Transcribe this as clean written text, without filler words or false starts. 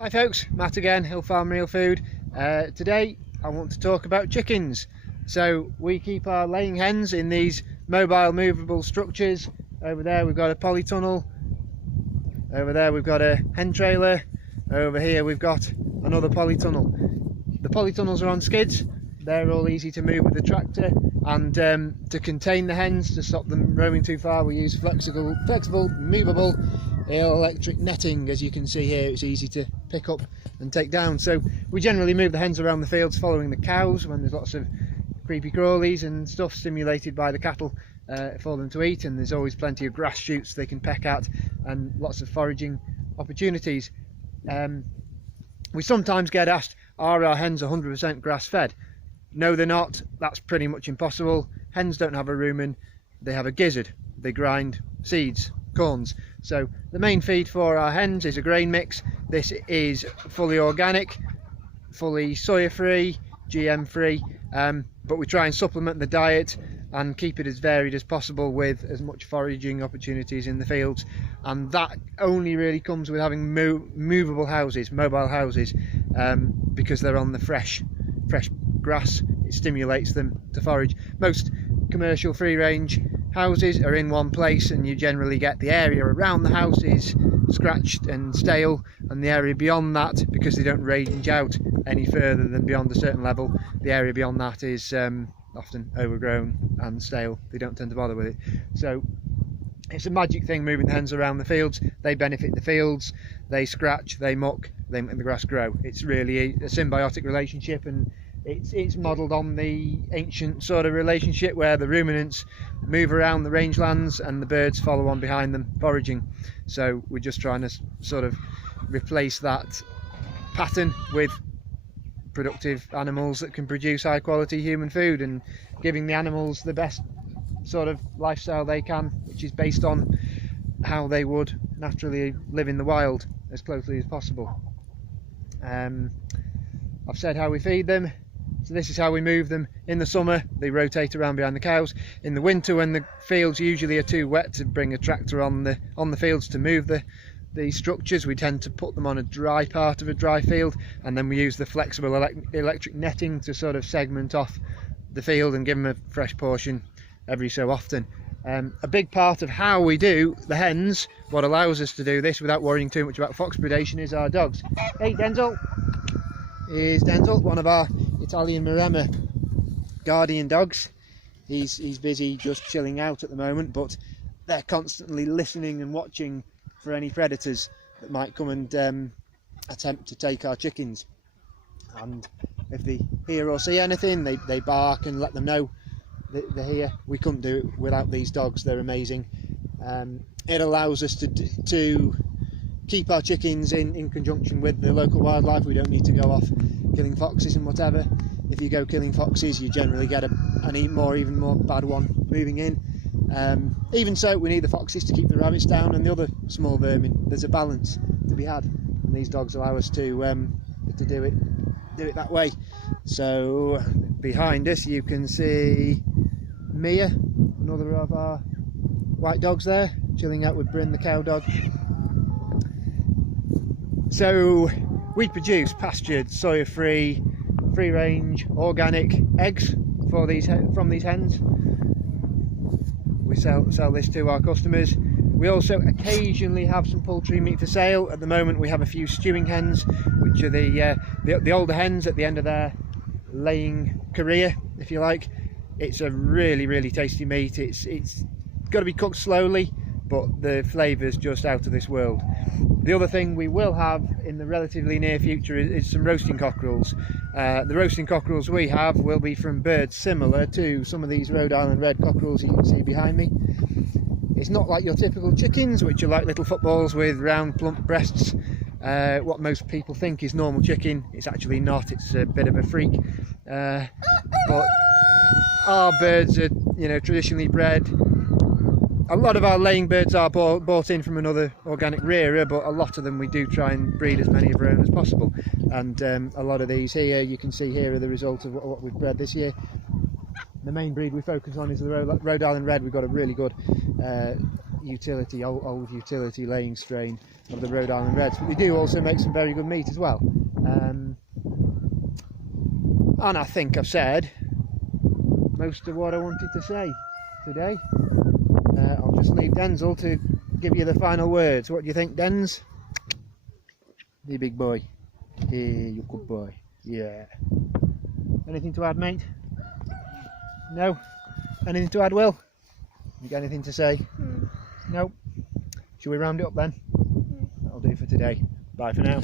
Hi folks, Matt again, Hill Farm Real Food. Today I want to talk about chickens. So we keep our laying hens in these mobile movable structures. Over there we've got a polytunnel, over there we've got a hen trailer, over here we've got another polytunnel. The polytunnels are on skids, they're all easy to move with the tractor, and to contain the hens, to stop them roaming too far, we use flexible movable electric netting. As you can see here, it's easy to pick up and take down. So we generally move the hens around the fields following the cows when there's lots of creepy crawlies and stuff stimulated by the cattle for them to eat, and there's always plenty of grass shoots they can peck at and lots of foraging opportunities. We sometimes get asked, are our hens 100% grass fed? No, they're not. That's pretty much impossible. Hens don't have a rumen, they have a gizzard. They grind seeds, corns. So the main feed for our hens is a grain mix. This is fully organic, fully soya free, GM free, but we try and supplement the diet and keep it as varied as possible with as much foraging opportunities in the fields, and that only really comes with having movable houses, mobile houses, because they're on the fresh grass. It stimulates them to forage. Most commercial free range houses are in one place, and you generally get the area around the house is scratched and stale, and the area beyond that, because they don't range out any further than beyond a certain level, the area beyond that is often overgrown and stale. They don't tend to bother with it. So it's a magic thing moving the hens around the fields. They benefit the fields, they scratch, they muck, they make the grass grow. It's really a symbiotic relationship, and it's modelled on the ancient sort of relationship where the ruminants move around the rangelands and the birds follow on behind them foraging. So we're just trying to sort of replace that pattern with productive animals that can produce high quality human food, and giving the animals the best sort of lifestyle they can, which is based on how they would naturally live in the wild as closely as possible. I've said how we feed them. So this is how we move them. In the summer they rotate around behind the cows. In the winter, when the fields usually are too wet to bring a tractor on the fields to move the structures, we tend to put them on a dry part of a dry field, and then we use the flexible electric netting to sort of segment off the field and give them a fresh portion every so often. A big part of how we do the hens, what allows us to do this without worrying too much about fox predation, is our dogs. Hey, Denzel! Here's Denzel, one of our Italian Maremma guardian dogs. He's busy just chilling out at the moment, but they're constantly listening and watching for any predators that might come and attempt to take our chickens. And if they hear or see anything, they bark and let them know that they're here. We couldn't do it without these dogs. They're amazing. It allows us to keep our chickens in conjunction with the local wildlife. We don't need to go off killing foxes and whatever. If you go killing foxes, you generally get an even more bad one moving in. Even so, we need the foxes to keep the rabbits down and the other small vermin. There's a balance to be had, and these dogs allow us to do it that way. So behind us you can see Mia, another of our white dogs there, chilling out with Bryn, the cow dog. So we produce pastured, soya free, free range, organic eggs from these hens. We sell this to our customers. We also occasionally have some poultry meat for sale. At the moment we have a few stewing hens, which are the older hens at the end of their laying career, if you like. It's a really tasty meat. It's got to be cooked slowly, but the flavour's just out of this world. The other thing we will have in the relatively near future is some roasting cockerels. The roasting cockerels we have will be from birds similar to some of these Rhode Island red cockerels you can see behind me. It's not like your typical chickens, which are like little footballs with round plump breasts. What most people think is normal chicken, it's actually not. It's a bit of a freak. But our birds are, traditionally bred. A lot of our laying birds are bought in from another organic rearer, but a lot of them we do try and breed as many of our own as possible. And a lot of these here, you can see here, are the result of what we've bred this year. The main breed we focus on is the Rhode Island Red. We've got a really good utility, old utility laying strain of the Rhode Island Reds, but they do also make some very good meat as well. And I think I've said most of what I wanted to say today. I'll just leave Denzel to give you the final words. What do you think, Dens? You big boy. Hey, you good boy. Yeah. Anything to add, mate? No? Anything to add, Will? You got anything to say? No? Shall we round it up then? That'll do for today. Bye for now.